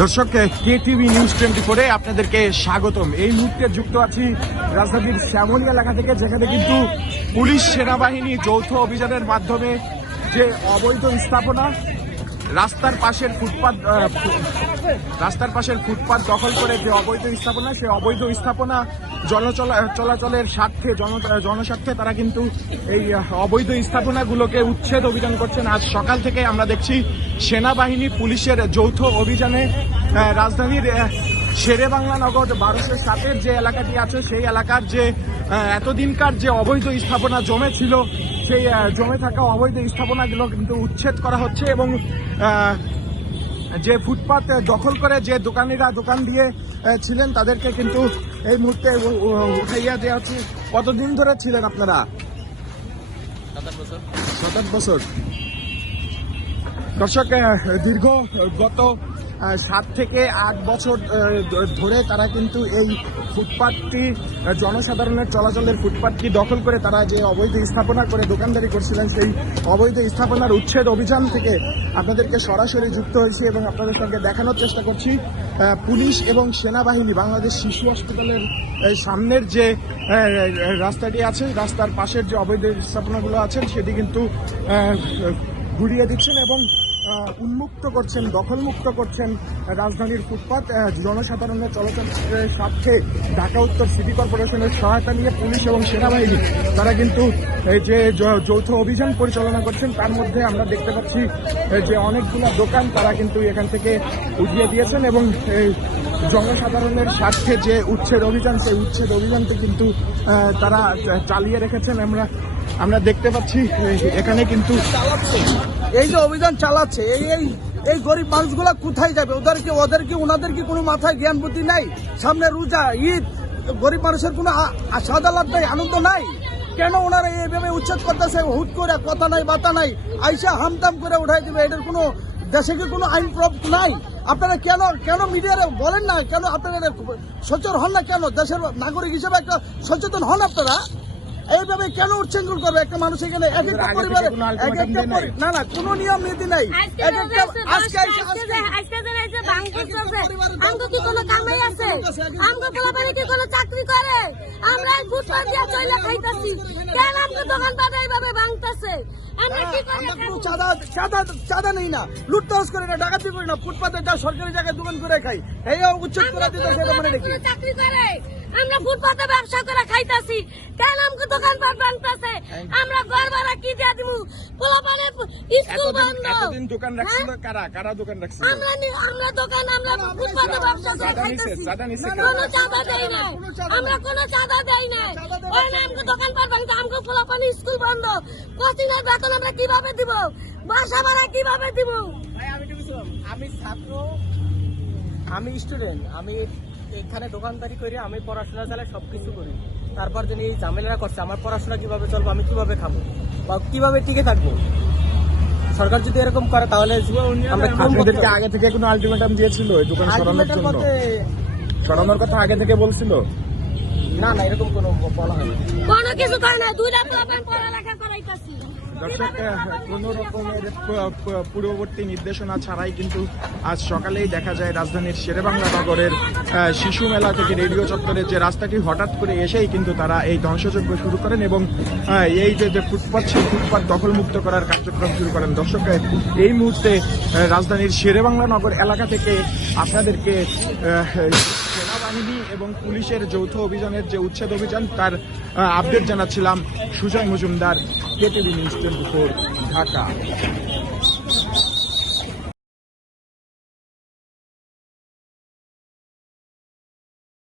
দর্শক, KTV news 24-এ আপনাদেরকে স্বাগতম। এই মুহূর্তে যুক্ত আছি রাজধানীর শ্যামলী এলাকা থেকে, যেখানে কিন্তু পুলিশ সেনাবাহিনী যৌথ অভিযানের মাধ্যমে যে অবৈধ স্থাপনা রাস্তার পাশের ফুটপাত দখল করে যে অবৈধ স্থাপনা, সেই অবৈধ স্থাপনা চলাচলের স্বার্থে জনস্বার্থে তারা কিন্তু এই অবৈধ স্থাপনাগুলোকে উচ্ছেদ অভিযান করছেন। আজ সকাল থেকে আমরা দেখছি সেনাবাহিনী পুলিশের যৌথ অভিযানে রাজধানীর শেরেবাংলা নগর 1207-এর যে এলাকাটি আছে, সেই এলাকার যে এতদিনকার যে অবৈধ স্থাপনা জমে ছিল, সেই জমে থাকা অবৈধ স্থাপনাগুলো কিন্তু উচ্ছেদ করা হচ্ছে এবং যে ফুটপাত দখল করে যে দোকানিরা দোকান দিয়ে ছিলেন তাদেরকে কিন্তু এই মুহূর্তে উঠাইয়া দেওয়া হচ্ছে। কতদিন ধরে ছিলেন আপনারা? 7 বছর। দর্শক, দীর্ঘ গত 7 থেকে 8 বছর ধরে তারা কিন্তু এই ফুটপাতটি, জনসাধারণের চলাচলের ফুটপাতটি দখল করে তারা যে অবৈধ স্থাপনা করে দোকানদারি করছিলেন, সেই অবৈধ স্থাপনার উচ্ছেদ অভিযান থেকে আপনাদেরকে সরাসরি যুক্ত হয়েছি এবং আপনাদের সঙ্গে দেখানোর চেষ্টা করছি পুলিশ এবং সেনাবাহিনী বাংলাদেশ শিশু হসপিটালের সামনের যে রাস্তাটি আছে, রাস্তার পাশের যে অবৈধ স্থাপনাগুলো আছেন সেটি কিন্তু ঘুরিয়ে দিচ্ছেন এবং উন্মুক্ত করছেন, দখলমুক্ত করছেন রাজধানীর ফুটপাত। জনসাধারণের চলাচলের স্বার্থে ঢাকা উত্তর সিটি কর্পোরেশনের সহায়তা নিয়ে পুলিশ এবং সেনাবাহিনী তারা কিন্তু যে যৌথ অভিযান পরিচালনা করছেন, তার মধ্যে আমরা দেখতে পাচ্ছি যে অনেকগুলো দোকান তারা কিন্তু এখান থেকে উঠিয়ে দিয়েছেন এবং জনসাধারণের স্বার্থে যে উচ্ছেদ অভিযান, সেই উচ্ছেদ অভিযানটি কিন্তু তারা চালিয়ে রেখেছেন। আমরা দেখতে পাচ্ছি এখানে কিন্তু এই যে অভিযান চালাচ্ছে, এই গরিব মানুষগুলা কোথায় যাবে? ওনাদের কি কোনো মাথায় জ্ঞান বুদ্ধি নাই? সামনে রোজা, ঈদ, গরিব মানুষের কোনো সাদালাত নাই, আনন্দ নাই? কেন ওনারা এইভাবে উচ্ছেদ করতেছে? হুট করে কথা নাই, বাতা নাই, আইসা হামতাম করে উঠাই দেবে। এটার কোনো দেশে কি কোনো আইন নাই? আপনারা কেন মিডিয়ারে বলেন না? কেন আপনারা সচেতন হন না? কেন দেশের নাগরিক হিসেবে একটা সচেতন হন আপনারা? এইভাবে কেন উচ্ছৃঙ্খল করবে একটা মানুষ? এখানে এক একটা পরিবারে না কোনো নিয়ম নীতি নাই। চাকরি করে আমরা চাঁদা নেই না, লুটতরাজ করি না, ডাকাতি করি না, ফুটপাতে যা সরকারি জায়গায় দোকান করে খাই, এই উচ্ছেদ করে দিতে চাকরি করে আমরা ফুটপাতে ব্যবসা করে খাইতাছি। কেন আমাকে দোকানপাট ভাঙতাছে? আমরা ঘর ভাড়া কি দিয়ে দিব? পোলাপানে স্কুল বন্ধ। এতদিন দোকান রাখছিল কারা দোকান রাখছিল? আমরা দোকান, আমরা ফুটপাতে ব্যবসা করে খাইতাছি। কোনো চাঁদা দেই না, আমরা কোনো চাঁদা দেই না। ওই না আমাকে দোকানপাট ভাঙতে, আমাকে পোলাপানে স্কুল বন্ধ, কোচিংয়ের বেতন আমরা কিভাবে দিব? বাসা ভাড়া কিভাবে দিব? আমি ছাত্র, আমি স্টুডেন্ট, আমি এখানে দোকানদারি করি, আমি পড়াশোনা চালাই, সবকিছু করি। তারপর যদি এই ঝামেলাটা করছে, আমার পড়াশোনা কিভাবে চলবো? আমি কিভাবে খাবো বা কিভাবে টিকে থাকবো? সরকার যদি এরকম করে তাহলে আপনাদেরকে আগে থেকে কোনো আলটিমেটাম দিয়েছিল এই দোকান সরানোর কথা আগে থেকে বলছিল? না, এরকম কোনো বলা হয়নি, কোনো কিছু করে না। 2টা পোলাপান পড়ালেখা করাইতাছি। দর্শক, কোন রকমের পূর্ববর্তী নির্দেশনা ছাড়াই কিন্তু আজ সকালেই দেখা যায় রাজধানীর শেরেবাংলা নগরের শিশু মেলা থেকে রেডিও চত্বরের যে রাস্তাটি হঠাৎ করে এসেই কিন্তু তারা এই ধ্বংসযজ্ঞ শুরু করেন এবং এই যে ফুটপাত, সেই ফুটপাত দখলমুক্ত করার কার্যক্রম শুরু করেন। দর্শক, এই মুহূর্তে রাজধানীর শেরেবাংলা নগর এলাকা থেকে আপনাদেরকে সেনাবাহিনী এবং পুলিশের যৌথ অভিযানের যে উচ্ছেদ অভিযান, তার আপডেট জানাচ্ছিলাম। Sujoy Majumdar, KTV news 24, Dhaka.